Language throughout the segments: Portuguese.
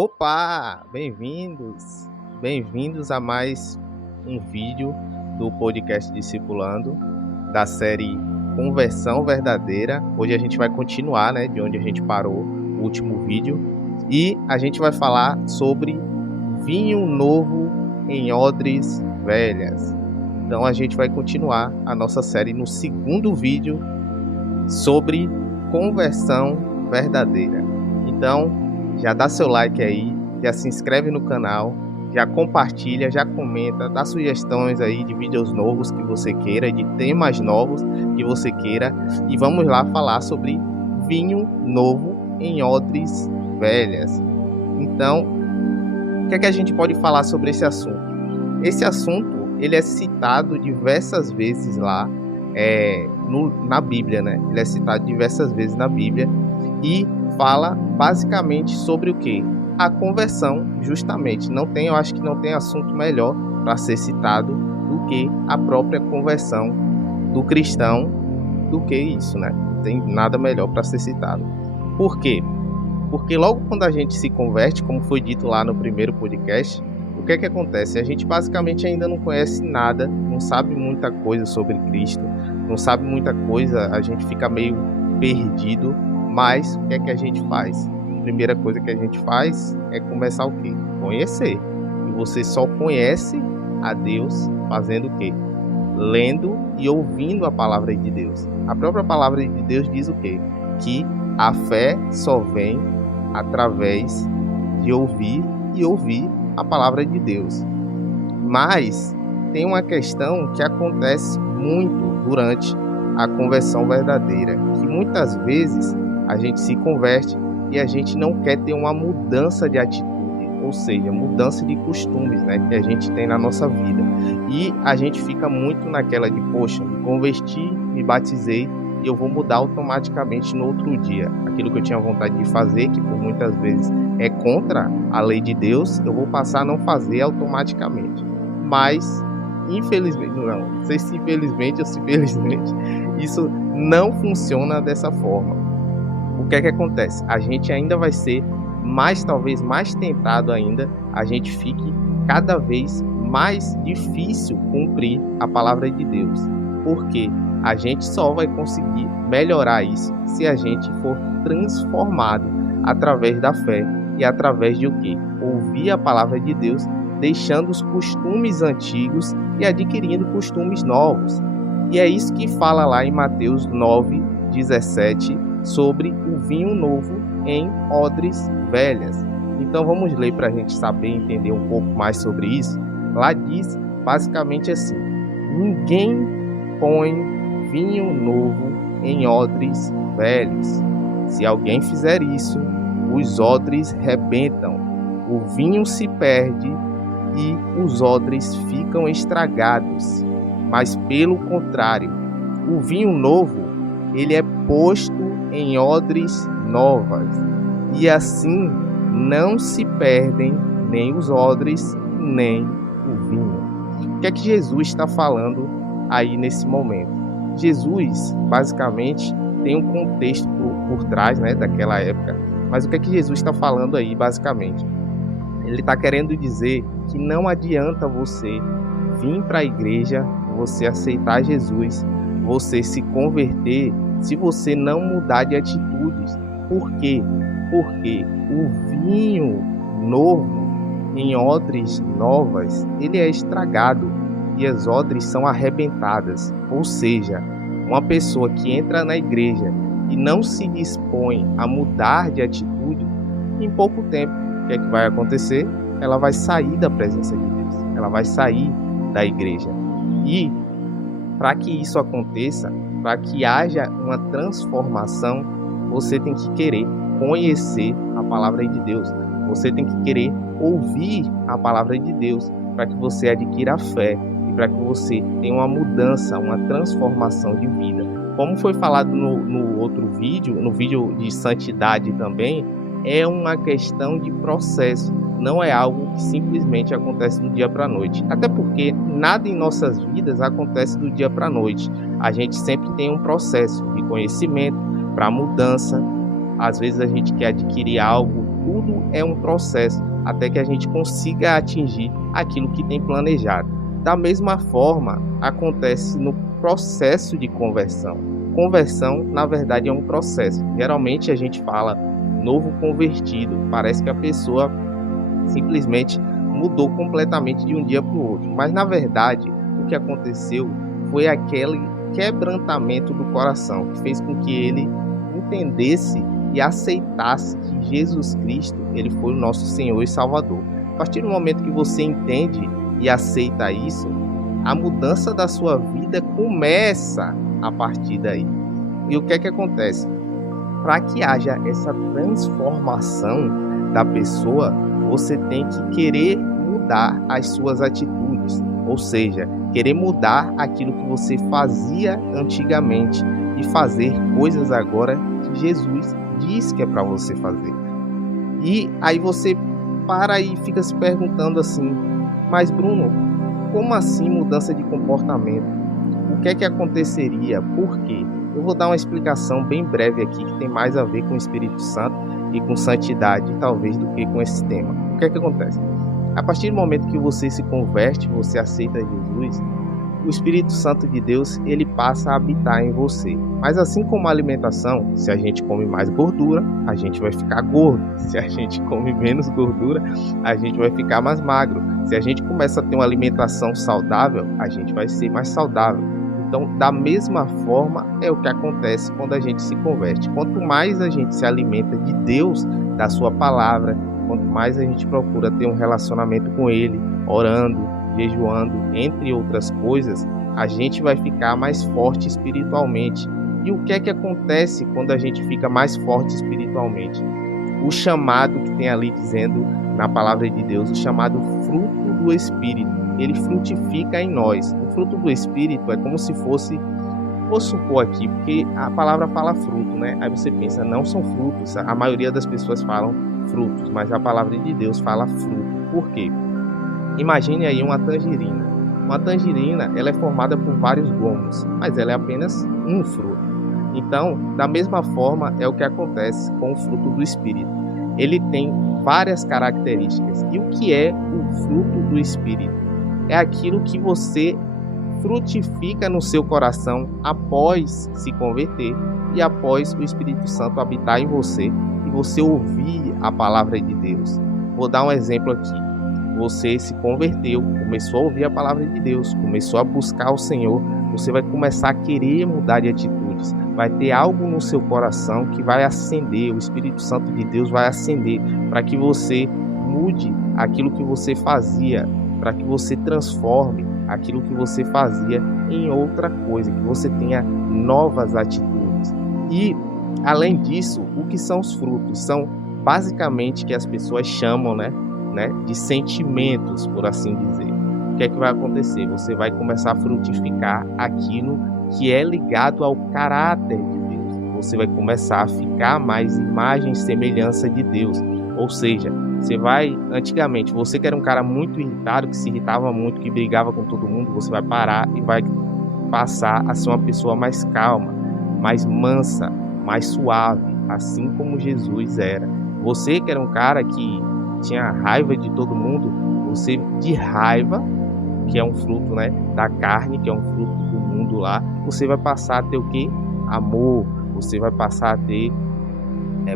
Opa, bem-vindos a mais um vídeo do podcast Discipulando, da série Conversão Verdadeira. Hoje a gente vai continuar, de onde a gente parou o último vídeo, e a gente vai falar sobre vinho novo em odres velhas. Então a gente vai continuar a nossa série no segundo vídeo sobre conversão verdadeira. Então, já dá seu like aí, já se inscreve no canal, já compartilha, já comenta, dá sugestões aí de vídeos novos que você queira, de temas novos que você queira, e vamos lá falar sobre vinho novo em odres velhas. Então, o que é que a gente pode falar sobre esse assunto? Esse assunto, ele é citado diversas vezes lá na Bíblia, Ele é citado diversas vezes na Bíblia e fala basicamente sobre o que? A conversão, justamente. Eu acho que não tem assunto melhor para ser citado do que a própria conversão do cristão, do que isso, Não tem nada melhor para ser citado. Por quê? Porque logo quando a gente se converte, como foi dito lá no primeiro podcast, o que é que acontece? A gente basicamente ainda não conhece nada, não sabe muita coisa sobre Cristo, não sabe muita coisa, a gente fica meio perdido, mas o que é que a gente faz? A primeira coisa que a gente faz é começar o quê? Conhecer. E você só conhece a Deus fazendo o quê? Lendo e ouvindo a palavra de Deus. A própria palavra de Deus diz o quê? Que a fé só vem através de ouvir e ouvir a palavra de Deus. Mas tem uma questão que acontece muito durante a conversão verdadeira, que muitas vezes a gente se converte e a gente não quer ter uma mudança de atitude, ou seja, mudança de costumes, que a gente tem na nossa vida. E a gente fica muito naquela de, poxa, me converti, me batizei e eu vou mudar automaticamente no outro dia. Aquilo que eu tinha vontade de fazer, que por muitas vezes é contra a lei de Deus, eu vou passar a não fazer automaticamente. Mas, infelizmente, não sei se infelizmente ou se felizmente, isso não funciona dessa forma. O que é que acontece? A gente ainda vai ser talvez mais tentado ainda, a gente fique cada vez mais difícil cumprir a palavra de Deus. Porque a gente só vai conseguir melhorar isso se a gente for transformado através da fé e através de o quê? Ouvir a palavra de Deus, deixando os costumes antigos e adquirindo costumes novos. E é isso que fala lá em Mateus 9:17 sobre o vinho novo em odres velhas. Então vamos ler para a gente saber entender um pouco mais sobre isso. Lá diz basicamente assim: ninguém põe vinho novo em odres velhos. Se alguém fizer isso, os odres rebentam, o vinho se perde e os odres ficam estragados. Mas pelo contrário, o vinho novo, ele é posto em odres novas, e assim não se perdem nem os odres, nem o vinho. O que é que Jesus está falando aí nesse momento? Jesus, basicamente, tem um contexto por trás, daquela época. Mas o que é que Jesus está falando aí, basicamente? Ele está querendo dizer que não adianta você vir para a igreja, você aceitar Jesus, você se converter, se você não mudar de atitudes. Por quê? Porque o vinho novo em odres novas, ele é estragado e as odres são arrebentadas. Ou seja, uma pessoa que entra na igreja e não se dispõe a mudar de atitude, em pouco tempo, o que é que vai acontecer? Ela vai sair da presença de Deus, ela vai sair da igreja. E para que isso aconteça, para que haja uma transformação, você tem que querer conhecer a palavra de Deus. Você tem que querer ouvir a palavra de Deus para que você adquira a fé e para que você tenha uma mudança, uma transformação de vida. Como foi falado no outro vídeo, no vídeo de santidade também, é uma questão de processo. Não é algo que simplesmente acontece do dia para a noite. Até porque nada em nossas vidas acontece do dia para a noite. A gente sempre tem um processo de conhecimento para mudança. Às vezes a gente quer adquirir algo tudo é um processo até que a gente consiga atingir aquilo que tem planejado. Da mesma forma, acontece no processo de conversão. Conversão, na verdade, é um processo. Geralmente a gente fala novo convertido, parece que a pessoa simplesmente mudou completamente de um dia para o outro. Mas, na verdade, o que aconteceu foi aquele quebrantamento do coração, que fez com que ele entendesse e aceitasse que Jesus Cristo, ele foi o nosso Senhor e Salvador. A partir do momento que você entende e aceita isso, a mudança da sua vida começa a partir daí. E o que é que acontece? Para que haja essa transformação da pessoa, você tem que querer mudar as suas atitudes, ou seja, querer mudar aquilo que você fazia antigamente e fazer coisas agora que Jesus diz que é para você fazer. E aí você para e fica se perguntando assim, mas Bruno, como assim mudança de comportamento? O que é que aconteceria? Por quê? Eu vou dar uma explicação bem breve aqui, que tem mais a ver com o Espírito Santo e com santidade, talvez, do que com esse tema. O que é que acontece? A partir do momento que você se converte, você aceita Jesus, o Espírito Santo de Deus, ele passa a habitar em você. Mas assim como a alimentação, se a gente come mais gordura, a gente vai ficar gordo. Se a gente come menos gordura, a gente vai ficar mais magro. Se a gente começa a ter uma alimentação saudável, a gente vai ser mais saudável. Então, da mesma forma, é o que acontece quando a gente se converte. Quanto mais a gente se alimenta de Deus, da sua palavra, quanto mais a gente procura ter um relacionamento com Ele, orando, jejuando, entre outras coisas, a gente vai ficar mais forte espiritualmente. E o que é que acontece quando a gente fica mais forte espiritualmente? O chamado que tem ali dizendo na palavra de Deus, o chamado fruto do Espírito, ele frutifica em nós. O fruto do Espírito é como se fosse, vou supor aqui, porque a palavra fala fruto, né? Aí você pensa, não são frutos, a maioria das pessoas falam frutos, mas a palavra de Deus fala fruto. Por quê? Imagine aí uma tangerina. Uma tangerina, ela é formada por vários gomos, mas ela é apenas um fruto. Então, da mesma forma, é o que acontece com o fruto do Espírito. Ele tem várias características. E o que é o fruto do Espírito? É aquilo que você frutifica no seu coração após se converter e após o Espírito Santo habitar em você e você ouvir a palavra de Deus. Vou dar um exemplo aqui. Você se converteu, começou a ouvir a palavra de Deus, começou a buscar o Senhor, você vai começar a querer mudar de atitudes. Vai ter algo no seu coração que vai acender, o Espírito Santo de Deus vai acender para que você mude aquilo que você fazia, para que você transforme aquilo que você fazia em outra coisa, que você tenha novas atitudes. E, além disso, o que são os frutos? São basicamente que as pessoas chamam, né, de sentimentos, por assim dizer. O que é que vai acontecer? Você vai começar a frutificar aquilo que é ligado ao caráter de Deus. Você vai começar a ficar mais imagem e semelhança de Deus. Ou seja, você vai, antigamente, você que era um cara muito irritado, que se irritava muito, que brigava com todo mundo, você vai parar e vai passar a ser uma pessoa mais calma, mais mansa, mais suave, assim como Jesus era. Você que era um cara que tinha raiva de todo mundo, você de raiva, que é um fruto, né, da carne, que é um fruto do mundo lá, você vai passar a ter o quê? Amor, você vai passar a ter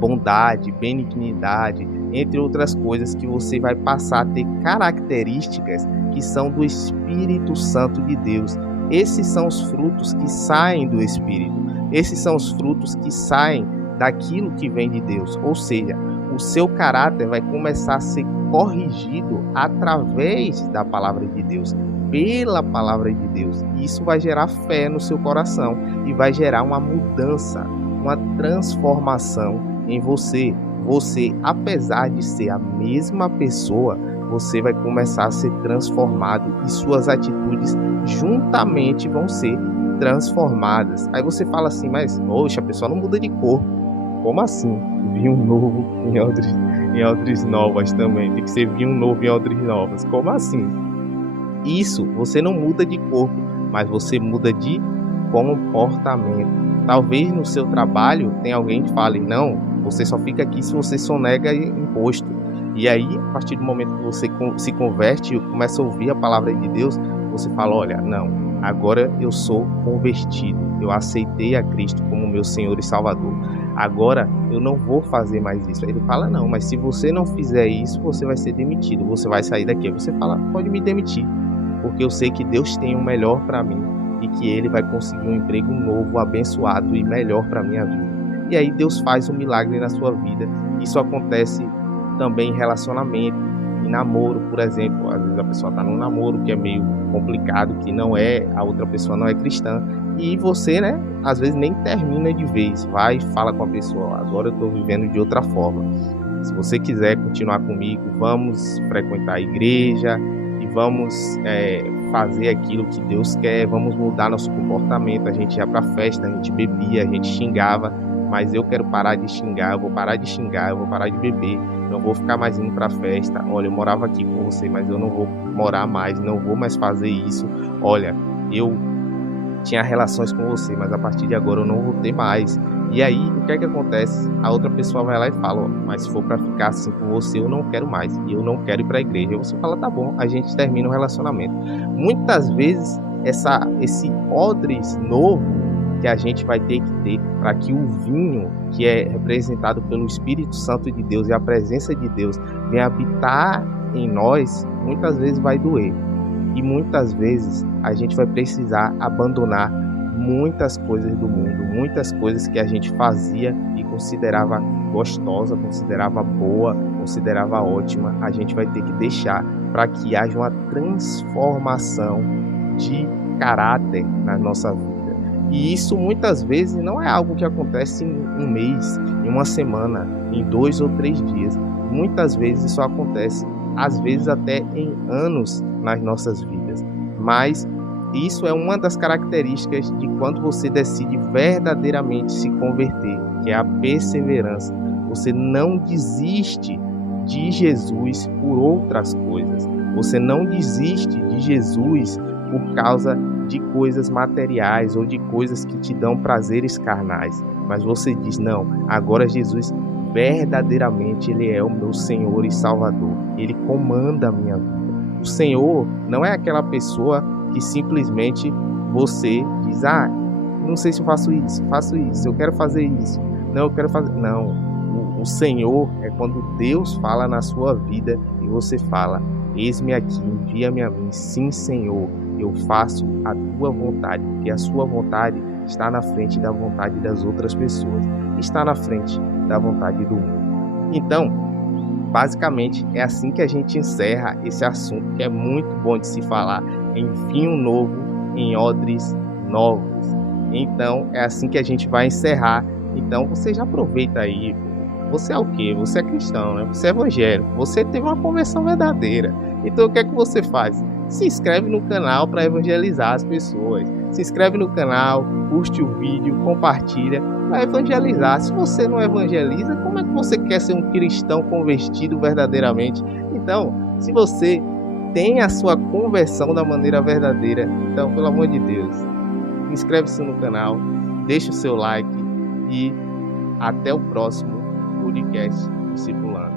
bondade, benignidade, entre outras coisas, que você vai passar a ter características que são do Espírito Santo de Deus. Esses são os frutos que saem do Espírito, esses são os frutos que saem daquilo que vem de Deus, ou seja, o seu caráter vai começar a ser corrigido através da palavra de Deus, pela palavra de Deus. E isso vai gerar fé no seu coração e vai gerar uma mudança, uma transformação em você. Você, apesar de ser a mesma pessoa, você vai começar a ser transformado e suas atitudes juntamente vão ser transformadas. Aí você fala assim, mas, poxa, a pessoa não muda de corpo. Como assim? Vinho novo em odres novas também. Tem que ser vinho novo em odres novas. Como assim? Isso, você não muda de corpo, mas você muda de comportamento. Talvez no seu trabalho tenha alguém que fale, não, Você só fica aqui se você sonega imposto. E aí, a partir do momento que você se converte e começa a ouvir a palavra de Deus, você fala, olha, não, agora eu sou convertido, eu aceitei a Cristo como meu Senhor e Salvador. Agora eu não vou fazer mais isso. Ele fala, não, mas se você não fizer isso, você vai ser demitido, você vai sair daqui. Aí você fala, pode me demitir, porque eu sei que Deus tem o melhor para mim e que Ele vai conseguir um emprego novo, abençoado e melhor para a minha vida. E aí Deus faz um milagre na sua vida. Isso acontece também em relacionamento, em namoro, por exemplo. Às vezes a pessoa está num namoro que é meio complicado, que não é, a outra pessoa não é cristã, e você, né, às vezes nem termina de vez, vai e fala com a pessoa, agora eu estou vivendo de outra forma. Se você quiser continuar comigo, vamos frequentar a igreja e vamos fazer aquilo que Deus quer, vamos mudar nosso comportamento. A gente ia para festa, a gente bebia, a gente xingava, mas eu quero parar de xingar, eu vou parar de xingar, eu vou parar de beber, não vou ficar mais indo pra festa. Olha, eu morava aqui com você, mas eu não vou morar mais, não vou mais fazer isso. Olha, eu tinha relações com você, mas a partir de agora eu não vou ter mais. E aí, o que é que acontece? A outra pessoa vai lá e fala, ó, mas se for pra ficar assim com você, eu não quero mais, e eu não quero ir pra igreja. E você fala, tá bom, a gente termina o relacionamento. Muitas vezes, esse odres novo que a gente vai ter que ter para que o vinho, que é representado pelo Espírito Santo de Deus e a presença de Deus, venha habitar em nós, muitas vezes vai doer. E muitas vezes a gente vai precisar abandonar muitas coisas do mundo, muitas coisas que a gente fazia e considerava gostosa, considerava boa, considerava ótima, a gente vai ter que deixar para que haja uma transformação de caráter na nossa vida. E isso muitas vezes não é algo que acontece em um mês, em uma semana, em 2 ou 3 dias. Muitas vezes isso acontece, às vezes até em anos nas nossas vidas. Mas isso é uma das características de quando você decide verdadeiramente se converter, que é a perseverança. Você não desiste de Jesus por outras coisas. Você não desiste de Jesus por causa de coisas materiais ou de coisas que te dão prazeres carnais, mas você diz, não, agora Jesus verdadeiramente Ele é o meu Senhor e Salvador, Ele comanda a minha vida. O Senhor não é aquela pessoa que simplesmente você diz, não sei se eu faço isso, eu quero fazer isso, não, eu quero fazer, não, o Senhor é quando Deus fala na sua vida e você fala, eis-me aqui, envia-me a mim, sim Senhor, eu faço a tua vontade, porque a sua vontade está na frente da vontade das outras pessoas, está na frente da vontade do mundo. Então, basicamente, é assim que a gente encerra esse assunto, que é muito bom de se falar, em vinho novo, em odres novos. Então, é assim que a gente vai encerrar. Então, você já aproveita aí. Você é o quê? Você é cristão, né? Você é evangélico, você teve uma conversão verdadeira. Então, o que é que você faz? Se inscreve no canal para evangelizar as pessoas. Se inscreve no canal, curte o vídeo, compartilha para evangelizar. Se você não evangeliza, como é que você quer ser um cristão convertido verdadeiramente? Então, se você tem a sua conversão da maneira verdadeira, então, pelo amor de Deus, inscreve-se no canal, deixa o seu like e até o próximo podcast Discipulando.